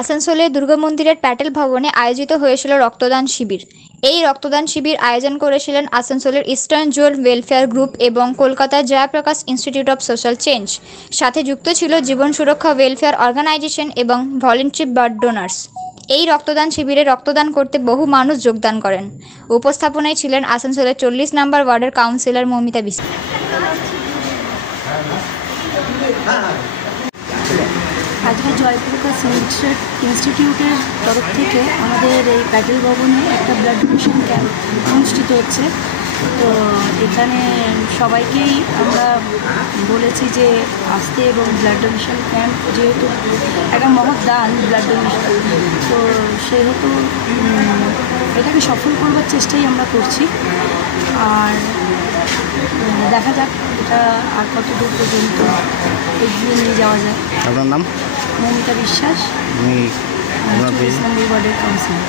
আসানসোলের দুর্গা মন্দিরের প্যাটেল ভবনে আয়োজিত হয়েছিল রক্তদান শিবির। এই রক্তদান শিবির আয়োজন করেছিলেন আসানসোলের ইস্টার্ন জোন ওয়েলফেয়ার গ্রুপ এবং কলকাতার Jayprakash institute of social change. সাথে যুক্ত ছিল জীবন সুরক্ষা ওয়েলফেয়ার অর্গানাইজেশন এবং ভলেন্টারি ব্লাড ডোনার্স। এই রক্তদান শিবিরে রক্তদান করতে বহু মানুষ যোগদান করেন। উপস্থাপনায় ছিলেন আসানসোলের 40 নম্বর ওয়ার্ডের কাউন্সিলর মৌমিতা বিশ্বাস। আজকে জয়প্রকাশ ইনস্টিটিউটের তরফ থেকে আমাদের এই প্যাটেল ভবনে একটা ব্লাড ডোনেশন ক্যাম্প অনুষ্ঠিত হচ্ছে। তো এখানে সবাইকেই আমরা বলেছি যে আসতে, এবং ব্লাড ডোনেশন ক্যাম্প যেহেতু একটা মহৎ দান ব্লাড ডোনেশন, তো সেহেতু এটাকে সফল করবার চেষ্টাই আমরা করছি। আর দেখা যাক এটা আর কত দূর পর্যন্ত এগিয়ে নিয়ে যাওয়া যায়। আপনার নাম? মৌমিতা বিশ্বাস, 40 নম্বর ওয়ার্ডের কাউন্সিলর।